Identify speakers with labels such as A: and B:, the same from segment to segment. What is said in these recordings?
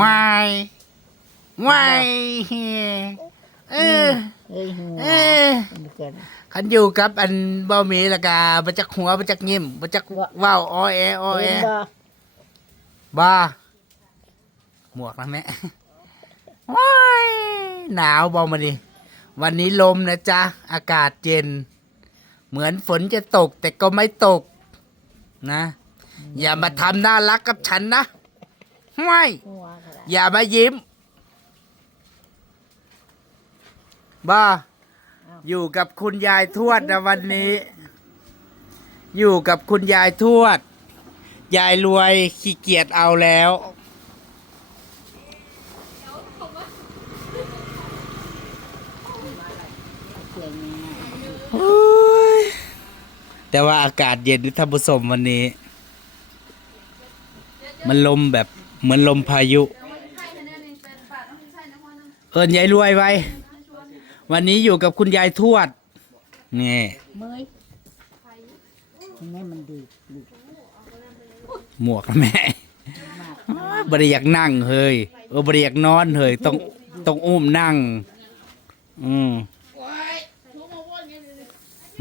A: วายวายเออ
B: เอ้ยหัว
A: เออ
B: มันเกิด
A: คันอยู่กับอันเบาหมีและกาบจักหัวบจักยิ้มบจักเว้าวออแอออแอ
B: เห็นบ่
A: บ้าหมวกนะแม่ว้ายหนาวบอมาดิวันนี้ลมนะจ๊ะ อากาศเย็น เหมือนฝนจะตกแต่ก็ไม่ตกนะ อย่ามาทำน่ารักกับฉันนะ ไม่
B: หัวก็ได้
A: อย่ามายิ้มบ้าอยู่กับคุณยายทวดนะวันนี้ อยู่กับคุณยายทวด ยายรวยขี้เกียจเอาแล้ว
B: เสียงนี้นะ
A: โอ้ยแต่ว่าอากาศเย็นท่านผู้ชมวันนี้ มันลมแบบ เหมือนลมพายุ เอิญยายรวยไว้ วันนี้อยู่กับคุณยายทวด นี่
B: เมื่อยยังไงมันดีดี
A: หมวกนะแม่
B: มาก
A: บริอยากนั่งเฮ้ยเออบริอยากนอนเฮ้ยต้องต้องอุ้มนั่ง อืม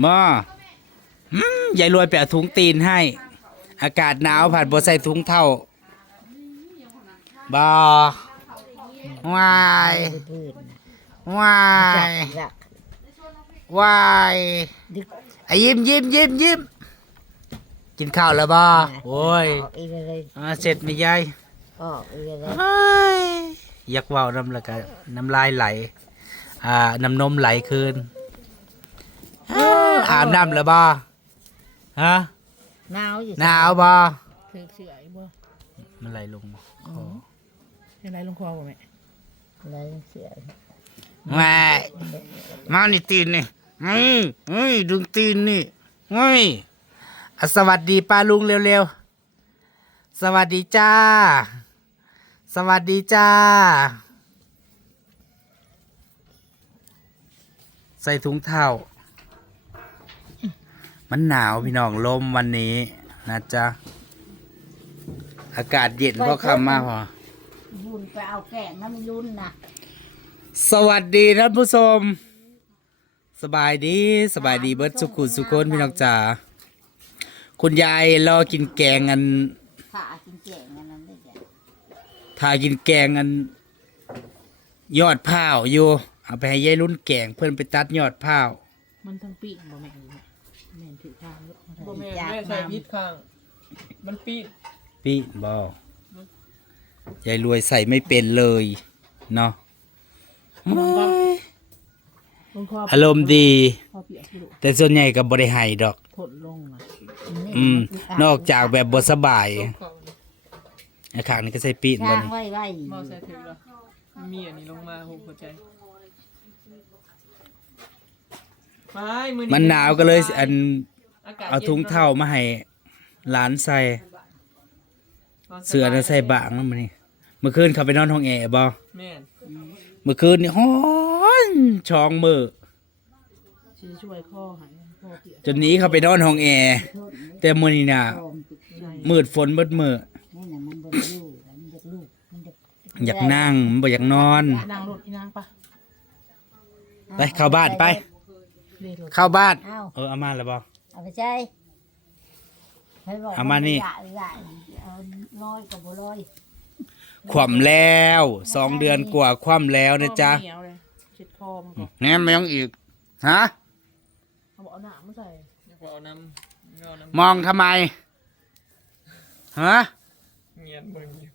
A: มาอืมยายรวยไปเอาถุงตีนให้ อากาศหนาวผ่านบใส่ถุงเท่า บอวาย
B: พื้นนะ
A: วาย
B: รัก
A: วาย
B: ดึก
A: ไอ้ยิ้มยิ้มยิ้มยิ้มกินข้าวแล้วบอโอ้ย
B: ออกอีกเลย
A: อ่าเสร็จไหมยาย
B: ออกอีกเลย
A: เอ้ยอยากเว่าน้ำละกันน้ำลายไหล อ่า น้ำนมไหลคืนเอ้ออาบน้ำแล้วบ่ฮะ
B: หนาวอยู่
A: หนาวบ่
C: เสือเสือไอ้บ่
A: มันไหลลงค อ
C: ยังไงลงคอบ่แม่
B: อะไรเสีย
A: แม่มานี่ตีนนี่เฮ้ยเฮ้ยดึงตีนนี่เฮ้ยอะสวัสดีป้าลุงเร็วๆ สวัสดีจ้า สวัสดีจ้า ใส่ถุงเท้า มันหนาวพี่น้องลมวันนี้นะจ๊ะ อากาศเย็นเพราะคำมากพอ
B: บุญไปเอาแก่น้ำยุ่นนะ
A: สวัสดีท่านผู้ชม สบายดีสบายดีเบิดสุขุสุคนพี่น้องจ๋าคุณยายรอกินแกงอัน
B: ขากินแก่งอันนั้นได้จ้ะ
A: ทากินแกงอันยอดผ้าวอยู่เอาไปให้ยายรุ่นแกงเพื่อนไปตัดยอดผ้าว
C: มันทั้งปีกบ่แม่นบ่แม่นถือทางเยอะ
D: บ่แม่นแม่ใส่พิษข้าง มันปีด
A: ปีบอ ยายรวยใส่ไม่เป็นเลยเนาะ
C: ลงคอ
A: อารมณ์ดี
C: คอเปียกอยู่
A: แต่ส่วนใหญ่ก็บ่ได้ให้ดอก
C: ทนลงอะ
A: อืม นอกจากแบบบ่สบาย
D: ตกเขา
A: ไอ้ข้างนี้ก็ใส่ปีนบ่
B: ย่าง
A: นี่
B: ไว้ไว้
D: เมาใส่ถึงแล้วมีอันนี้ลงมาหุบหัวใจไปมือ
A: มันหนาวก็เลยอัน
D: กศ
A: เอาถุงเท้ามาให้หลานใส่เสือน่ะใส่บางนั่นมันนี่ เมื่อคืนเขาไปนอนห้องแอร์บ่
D: แม่น
A: เมื่อคืนนี่ฮ้อนช่องมือ
C: สิช่วยคอหันคอเปียก
A: จนหนี้เขาไปนอนห้องแอร์แต่มื้อนี้น่ะ
B: โอมติดอยู่
A: มืดฝนเบิดมื้อ
B: นี่น่ะมันบ่ได้อยู่มันอยากลูกมันอยาก
A: อยากนั่งมันบ่อยากนอน
C: นางรถอีนางปะ
A: ไปเข้าบ้านไป
C: เรียรถ
A: เข้าบ้าน
B: เอา
A: เออเอามาแล้วบ่
B: เอาไปใช้ให้บอก
A: เอามานี่
B: ว่อย่าอย่าเอาร้อยกับบ่ร้อย
A: คว่ำแล้วสองเดือนกว่าคว่ำแล้วนะจ๊ะ
C: เหนียวเลยเช็ดคอมันก่อน
A: แน่ไม่ต้องอีกฮะ
C: เอาบอกเอาหนามมาใส่
D: อยากเอาน้ำเอาน้
A: มองทำไมฮะำ
D: เงียนเบิ่งอยู่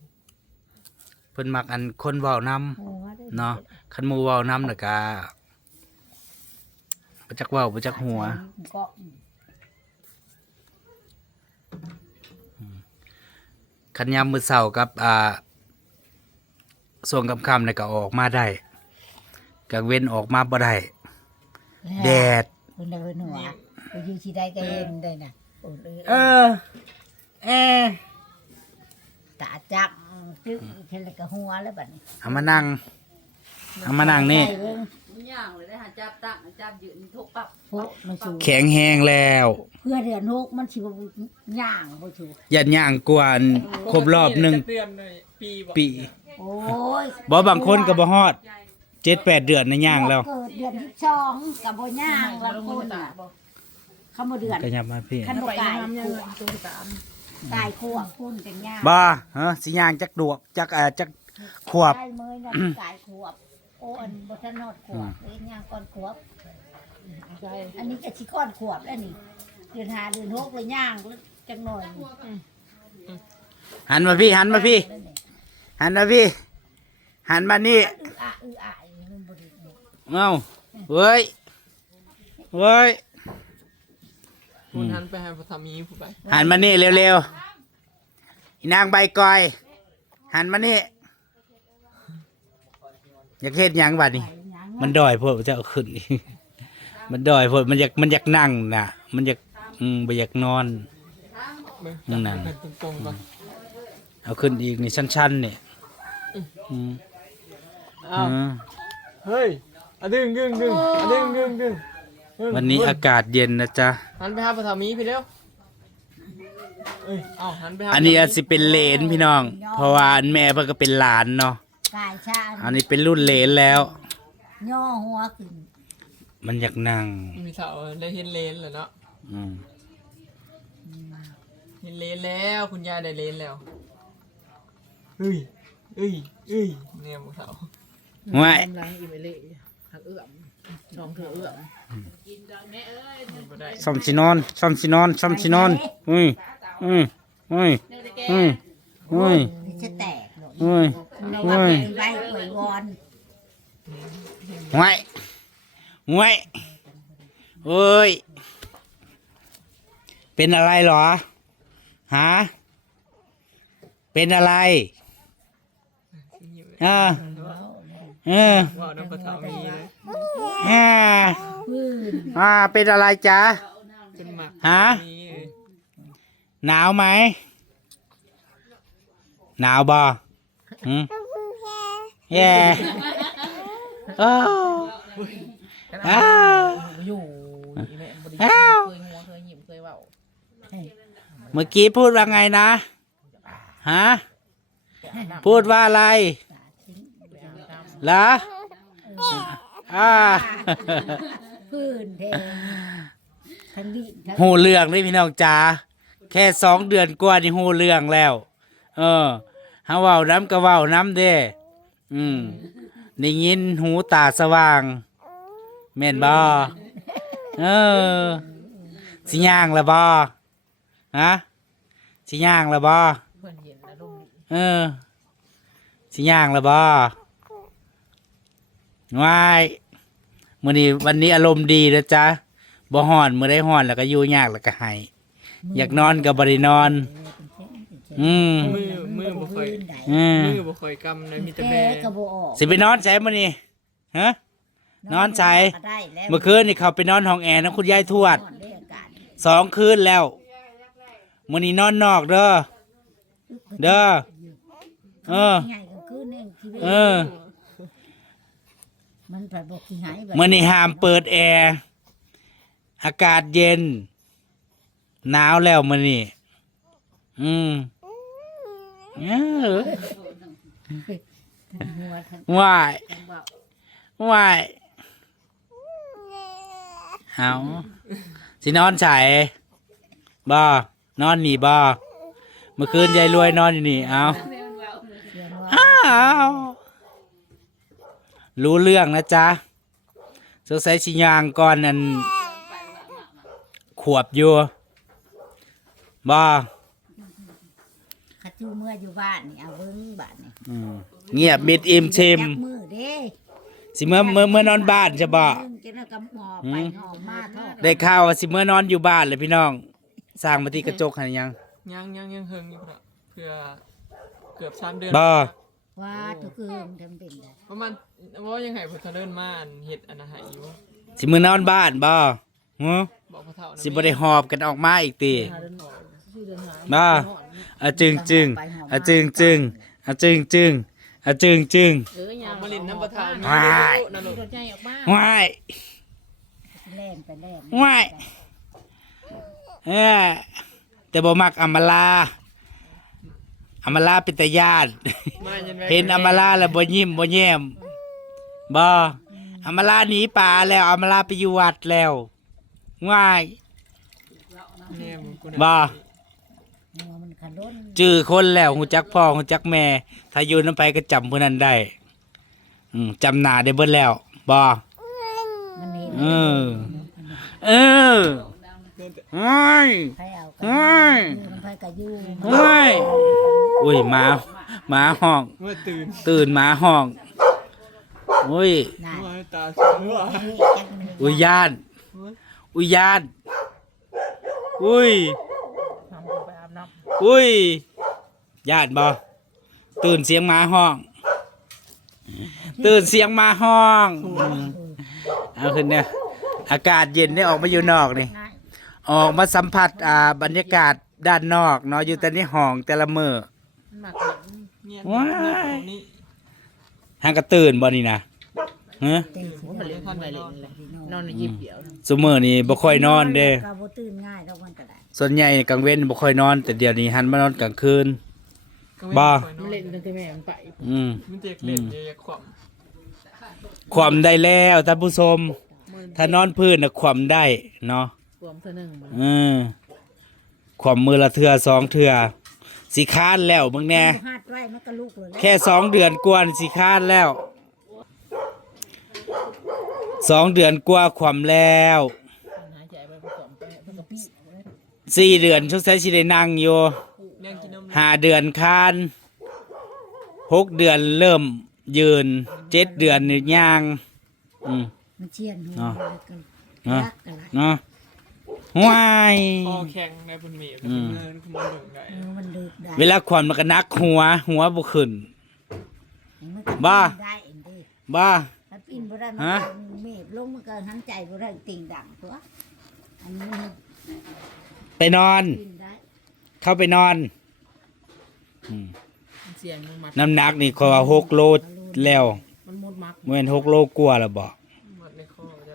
A: เพิ่นมักอันคนเว้านำ
B: โอ้ว่าได้
A: เนาะคันหมูเว้านำน่ะกะบ่จักเว้าบ่จักหัว
B: ก็
A: คันยามมื้อเช้ากับอ่า ส่วงค่ำๆน่ะก็ออกมาได้กลางเว้นออกมาบ่ได้แดด
B: เพิ่นได้เพิ่นหัวไปอยู่ที่ใดก็เห็นได้น่ะโอ้ย
A: เออเออ
B: ตาจักจึ๊กเพิ่นเลยก็หัวแล้วบัดนี้
A: เอามานั่งเอามานั่งนี่
B: ใส่เบิ่ง
E: ย่างเลยได้หาจับตั้งจับยืนทุกปับ
B: โพะมันสูง
A: แข็งแห้งแล้ว
B: เพื่อเดือนหกมันสิบ่ย่างบ่ถูก
A: ยันย่างกวนครบรอบหนึ่ง
D: เตือนเลย ปีบ่
A: ปี
B: เโอ้ย
A: บ่บางคนก็บ่ฮอดเจ็ดแปดเดือนในย่างแล้ว
B: เกิดเดือนที่สองกับบ่ย่างบางคนน่ะเขาบ่เดือน
A: ก็ยับมาพี่
B: คันบ่
C: ไป
B: กาย
C: น้ำยัง
B: ขว
C: ไง
B: บ
C: ตัวตาม
B: กายขวบพุ่นเป็นย่าง
A: บ่ฮะสิย่างจักดวกจักเอ่อจักขวบ
B: ได้มื้อนั้นกายขวบโอ้อันบ่ทันฮอดขวบเอ้ยย่างก่อนขวบ
C: ใช่
B: อันนี้ก็สิก่อนขวบแล้วนี่เดือนห้าเดือนหกเลยย่างจังหน่อย
A: หันมาพี่หันมาพี่
B: แล้วนี่
A: หันมาพี่ หันมานี่
B: อืออะอืออะอยู่มันบ่ได้นี่
A: เอ้าเว้ยเว้ย
D: คุณหันไปให้พระธรรมีผู้ไป
A: หันมานี่เร็วๆอีนางใบกอย หันมานี่อยากเฮ็ดหยังบัดนี้
B: ไปย่าง
A: มันดอยพวกจะเอาขึ้นอีกมันดอยพวกมันอยากมันอยากนั่งน่ะ มันอยากอืมบ่อยากนอน
D: เบิ่ง
A: นั่นน่ะ
D: เป็นตรงๆก่อน
A: เอาขึ้นอีกนี่ชั้นๆนี่ อืม
D: อ้าว
A: อืม
D: เฮ้ยอะดึงดึงดึงอะดึงดึงดึงดึง
A: วันนี้อากาศเย็นนะจ๊ะ
D: หันไปหาพระธรรมีพี่เร็วเอ้ยเอ้าหันไปหา
A: อันนี้อาจสิเป็นเหลนพี่น้อง เพราะว่าอันแม่เพิ่นก็เป็นหลานเนาะ
B: กายชา
A: อันนี้เป็นรุ่นเหลนแล้ว
B: ย่อหัวขึ้น
A: มันอยากนั่ง
D: มีเสาได้เห็นเลนแล้วเนาะ
A: อืม
D: เห็นเลนแล้ว คุณยายได้เลนแล้วเอ้ย เอ้ยเอ้ยเนี่ยหมูเสา
A: ไว้
C: กำลังอีเมลี่หักเอื้อมลองเธอเอื้อม
D: บ่ได้
A: ซ่อมสินอนซ่อมสินอนซ่อมสินอนอุ้ยอุ้ยอุ้ยอุ้ยอุ้ย
B: นี่จะแตกหมด
A: อุ้ย
B: เรา
A: อุ้
B: ว่ายเป็นไรป่วยวอน
A: ไว้ไว้เอ้ยเป็นอะไรเหรอฮะเป็นอะไรเอ่าเออ
D: ว่าน้ำพระธรรมีเลย
A: อ่าอ่าเป็นอะไรจ๊ะ
D: เป็นหมัก
A: ฮะ
D: มีเอ้ย
A: หนาวไหมหนาวบ่หืมแย่โอ้อ้าว
C: อยู่อีแม่บริ
A: อ้าว
C: เคยหัวเคยหยิบเคยเบา
A: เมื่อกี้พูดว่าไงนะฮะพูดว่าอะไร เหรออ่า
B: พื้นเททั้งดีทั้ง
A: หูเรื่องเลยพี่น้องจ๋าแค่สองเดือนกว่านี่หูเรื่องแล้ว เออเฮาเว้าน้ำก็เว้าน้ำเด้อืมได้ยินหูตาสว่างแม่นบ่เออสิย่างละบ่ฮะสิย่างละบ่
C: เพื่อนเห็นนะลุง
A: เออสิย่างละบ่ วายมื้อนี้วันนี้อารมณ์ดีนะจ๊ะบ่ฮ้อนมื้อได้ฮ้อนแล้วก็อยู่ยากแล้วก็ให้อยากนอนก็บ่ได้นอน อืม
D: มือมือบ่ค่อย
B: พื้นใด
A: อืม
D: มือบ่ค่อยกำเลยมีแต่
B: แก
D: แม่
B: กระโบออก
A: สิไปนอนใส่มื้อนี้ฮะ นอนใส่
B: ก็ได้แล้ว
A: เมื่อคืนนี่เขาไปนอนห้องแอร์นะคุณยายทวด
B: นอนด้วยอากาศ
A: สองคืนแล้วมื้อนี้นอนนอกเด้อเด้อเออ
B: ใหญ่ก็คือเน่งชีวิต
A: เออ
B: มันไปบอกที่หายแบบ
A: มื่อนี้ห้ามเปิดแอร์อากาศเย็น หนาวแล้วมื่อนี้อืมเออ
B: หัวทั้ง
A: ว่ายว่ายเอาสินอนใส่บ่นอนนี่บ่เมื่อคืนยายรวยนอนอยู่นี่เอา
B: เสียงว่า
A: อ้าว รู้เรื่องนะจ๊ะสงสัยสิยางก่อนนั่นขวบอยู่บ่
B: ขัดจูเมื่ออยู่บ้านนี่เอาเบิ้งบ้านนี่
A: อืมเงียบมิดอิ่มชิม
B: จับมือเด้
A: สิเมื่อเมื่อเมื่อนอนบ้านจะบ่
B: เบิ่งจะน่ากำหอบไปหอบมาทอด
A: ได้ข่าวว่าสิเมื่อนอนอยู่บ้านเลยพี่น้อง สร้างมาที่กระจกหันยัง
D: ยังยังยังเฮิงอยู่ครับเพื่อเกือบสามเดือน
A: บ่
B: ว่าทุกคืนทำเป็นได้
D: ประมาณว่ายังไงพุทธเดินมาอันเฮ็ดอันอาหารอยู่
A: สิเมื่อนอนบ้านบ่ฮะ
D: บอกพระเฒ่านะ
A: สิบ่ได้หอบกันออกมาอีกติ
C: หาเดินหอนชื่อเดินหา
A: บ่อะจึงจึงอะจึงจึงอะจึงจึงอะจึงจึง
C: เออ
D: อ
C: ยั
D: องกมาลินน้ำพระเฒ่ามี
A: ว้าย
D: นั่น
C: ร
D: ลูก
C: ถใหญ่ออกมา
A: ว้าย
B: แล่นไปแล่น
A: ว้ายเออแต่บ่มักอำมาลา อำมาลาเป็นตาญาติ
D: มายันไว้
A: เห็นอำมาลาแล้วบ่ยิ้มบ่แย้มบ่อำมาลาหนีป่าแล้วอำมาลาไปอยู่วัดแล้วง่าย
D: แนมกูน่ะ
A: บ่
B: หัวมันขลุ่น
A: จื้อคนแล้วฮู้จักพ่อฮู้จักแม่ ถ้าอยู่นำไปก็จำผู้นั้นได้อืมจำหน้าได้เบิดแล้วบ่
B: มันเห็น
A: เออ เออเฮ้ย
B: ใครเอากั
A: เฮ้ย
B: อยู่น้ำไผก็อยู่
A: เฮ้ยอุ้ยหมาหมาห้อง
D: เมื่อตื่น
A: ตื่นหมาห้องอุ้ย
B: น่ะ
D: เมื่อตาสว่าง
B: นี่จักมัน
A: อุยยานอุยยานอุ้ย
C: ทำไปอาบน้
A: อุ้ยญาติบ่ตื่นเสียงหมาห้อง ตื่นเสียงหมาห้องเอาขึ้นเนี่ยอากาศเย็นได้ออกมาอยู่นอกนี่
B: ง่าย
A: ออกมาสัมผัสอ่าบรรยากาศด้านนอกเนาะอยู่แต่ในห้องแต่ละมือำ
C: หมักหลัง
D: เนี่ย
A: ว้าย
D: เนี่ยนี่
A: หางกระตื่นบ่นี่นะฮะ
B: เต้นสิ
C: ว่ามันเล่นไม่เล่นเลยนอนในยิบเดียวนะ
A: ซุมื้อนี้บ่ค่อยนอนเด้
B: ก็บ่ตื่นง่ายดอกมันก็ได้
A: ส่วนใหญ่กลางเว้นบ่ค่อยนอน แต่เดี๋ยวนี้หันมานอนกลางคืน
D: ก็ไม่
A: บ้า
D: ค่อย
C: มัน
D: นอน
C: เล่นตั้งแต่แม่มันไป
A: อืม
D: มันเจ็กเล่นเยอะขวม
A: ความได้แล้วท่านผู้ชมถ้านอนพื้นน่ะความได้เนาะ
C: ร วมเท่านึงมัน
A: อืมควมมือละเทือสองเทือสิค้านแล้วมึงแน่
B: หาดไว้มันก็ลูกเลย
A: แค่สองเดือนกวนสิค้านแล้วสองเดือนกว่าความแล้ว
C: หายใจไปผสมไปเพื่อกระปี้
A: สี่เดือนชุกใช้สิได้นั่งอยู่
D: เลี้ยงกินนม
A: ห้าเดือนคานหกเดือนเริ่มยืนเจ็ดเดือนนี่ย่าง อืม
B: มันเชียนหัว
A: เนาะ
B: แล้วก็รักกันละ
A: เนาะ ว้าย
D: คอแข็งในบนเมียก็
A: อื
D: เป็น
A: ม
D: เงินคุณมาเบิ่งได้
B: เออมันดึกได้
A: เวลาความมันก็นักหัว หัวบุขึ้น
B: มันก็
A: บ้า
B: ได้เองดิ
A: บ้า
B: ถ้าปีนบ่ได้มัน
A: ฮะ
B: ก็เมฆลงมันก็หันใจบ่ได้ติ่งดังตัวอันนี้มัน
A: ไปนอน
B: ปีนได้
A: เข้าไปนอนอืม
C: เสียงมันมัด
A: น้ำหนักนี่ก็หกโลแล้ว
C: มันมดมัก
A: เมื่อนหกโลกว่าแล้วบ่
D: หมดในคอจะ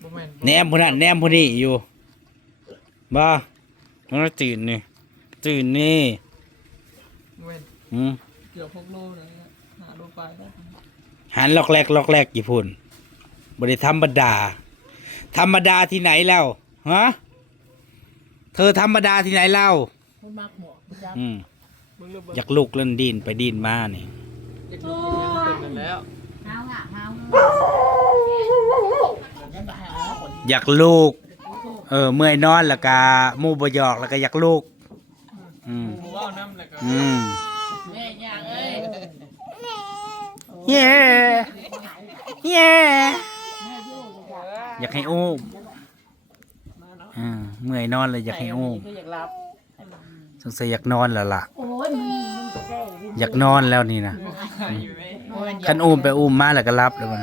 D: บ่ แม่น
A: แนมพนนั้นแนมพนนี้อยู่บ้ามันก็ตื่นนี่ตื่นนี่
D: บ่แม่น
A: อืม
D: เกือบหกโลเลยนะหาโลไปได้
A: หันลอกแรกลอกแรกญี่ปุ่นบริธรรมดา ธรรมดาที่ไหนแล้วฮะเธอธรรมดาที่ไหนเล่า
C: มดมักหมวกจับ
A: อืม
D: มึงเริ่มเบิ่ง
A: อยากลุกเล่นดินไปดินมานี่
D: อยากดูกินยังเป็นนั่นแล้ว
B: เฮาอะเฮา
C: แล้วก็หาคน
A: อยากลูก เออเมื่อยนอนแล้วก็หมู่บหยอกแล้วก็อยากลูก อืม
D: กูว่าเอาน้ำแล้วก็
A: อืม
C: แม่ย่างเอ้ย
A: เย้เย้อยากให้อุ้มอ่าเมื่อยนอนเลยอยากให้อุ้ม
C: คืออยากรับ
A: สงสัยอยากนอนแล้วล่ะ
B: โอ้ยมันมันก็ได้ดิ
A: อยากนอนแล้วนี่นะ
D: อยู่ไหม
A: คันอุ้มไปอุ้มมาแล้วก็รับแล้วมัน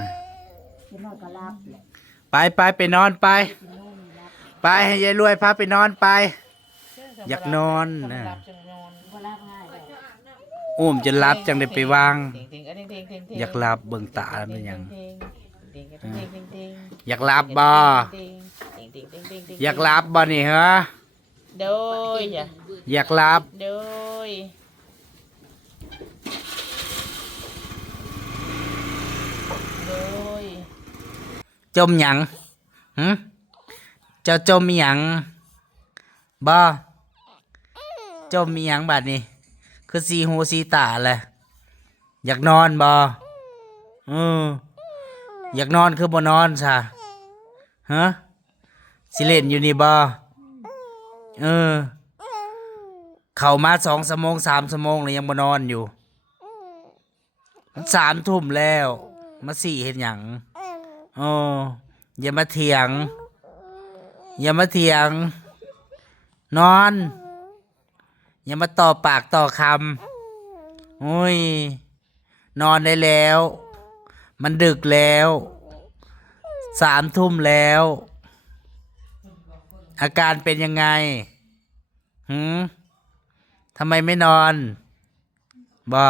B: กินนอนก็รับแหละ
A: ไปไปไปนอนไป ไปให้ยายรวยพาไปนอนไป อยากนอนนะ
C: รับจังนอน
B: บ่รับง่ายดอก
A: อุ้มจนรับจังได้ไปวาง
C: เต็งๆเต็งๆเต็งๆเต็งๆ
A: อยากรับเบิ่งตาแล้วเป็นหยัง
C: เต็งๆเต็งๆเต็งๆเต็งๆ
A: อยากรับบ่
C: เต็งๆเต็งๆเต็งๆเต็งๆ
A: อยากรับบ่นี่ฮะ
C: โดยจ้ะ
A: อยากรับ
C: โดยโดย
A: จมหยังหึเจ้าจมหยังบ่จมหยังบัดนี้ คือสีหูสีตาแหละอยากนอนบ่เอออยากนอนคือบ่นอนซะฮะสิเล่นอยู่นี่บ่เออ เข้ามาสองชั่วโมงสามชั่วโมงแล้วยังบ่นอนอยู่มันสามทุ่มแล้ว มาสี่เห็นหยัง โอ้อย่ามาเถียง อย่ามาเถียง นอน อย่ามาต่อปากต่อคำโอ้ย นอนได้แล้ว มันดึกแล้ว สามทุ่มแล้ว อาการเป็นยังไงหืมทำไมไม่นอนบ่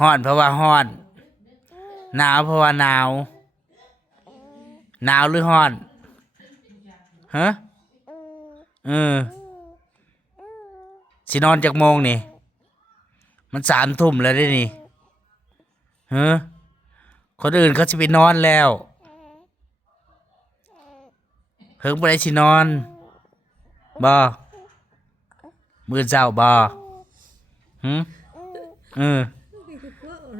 A: หอนเพราะว่าหอน หนาวเพราะว่าหนาว หนาวหรือห้อนฮะเออสินอนจากโมงนี่ มันสามทุ่มแล้วได้นี่เฮ้อคนอื่นเขาจะไปนอนแล้วเพิ่งไปได้สินอนบ่มือเจ้าบ่หืมเออ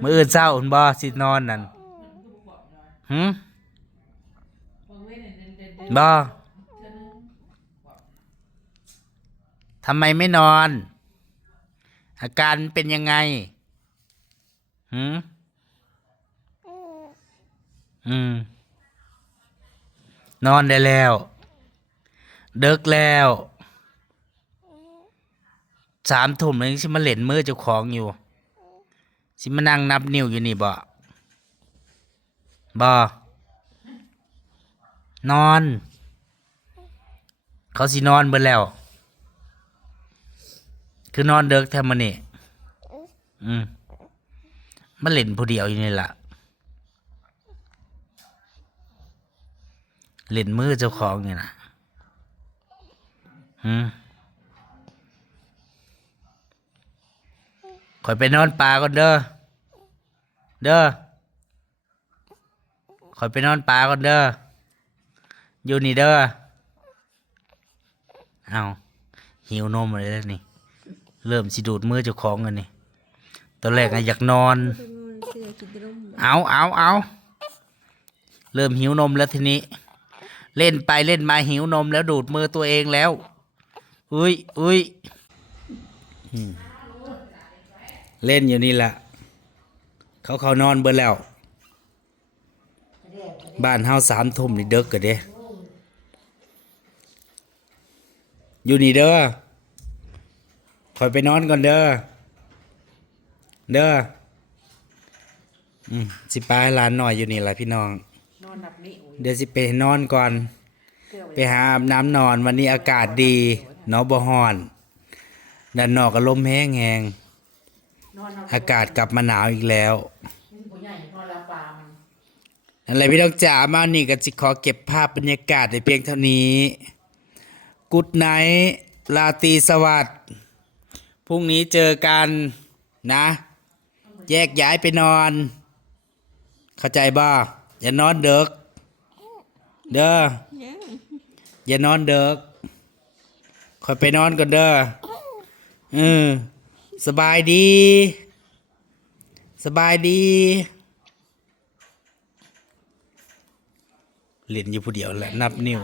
A: มืออื่นเจ้าอุ่นบ่สินอนนั่นหืมบ่ทำไมไม่นอน อาการเป็นยังไงหืมอืม นอนได้แล้ว เดึกแล้ว สามทุ่มแล้วยังสิมาเล่นมือเจ้าของอยู่ สิมานั่งนับนิ้วอยู่นี่บ่บ่นอน เขาสินอนเบิดแล้ว คือนอนเด็กแทมมันนี่อืมมาเล่นผู้เดียวอยู่นี่ล่ะเล่นมือเจ้าของนี่นะอืม อยไปนอนป่าก่อนเด้อ เด้อคอยไปนอนป่าก่อนเด้อ อยู่นี่เด้อ เอาหิวนมอะไรแล้วนี่ เริ่มสิดูดมือเจ้าของกันนี่ ตอนแรกอะอยากนอน เอาเอาเอาเริ่มหิวนมแล้วทีนี้ เล่นไปเล่นมาหิวนมแล้วดูดมือตัวเองแล้ว อุ้ยอุ้ยอืม เล่นอยู่นี่แหละ เขาเขานอนเบิดแล้ว บ้านเฮาสามทุ่มนี่เด็กกันเด้อยู่นี่เด้อคอยไปนอนก่อนเด้อ เด้อ อืมสิปาให้หลานหน่อยอยู่นี่แหละพี่น้อง
C: นอนนับนี่โอ้ย
A: เดี๋ยวสิไปนอนก่อน
C: เกลือ
A: ไปหาอาบน้ำนอนวันนี้อากาศดีเนาะบ่ฮ้อนด้านนอกก็ลมแห้งแหง
C: น อนนอน
A: อากาศกลับมาหนาวอีกแล้ว
C: ผู้ใหญ่นอนแล้วปลามัน
A: อะไรพี่น้องจ๋ามานี่ก็สิขอเก็บภาพบรรยากาศในเพียงเท่านี้กุดไนลาตรีสวัสดิ์พรุ่งนี้เจอกันนะ แยกย้ายไปนอน เข้าใจบ่ อย่านอนเด็ก เด้อ อย่านอนเด็กคอยไปนอนก่อนเด้ออืม สบายดี สบายดีเล่นอยู่ผู้เดียวแหละนับนิ้ว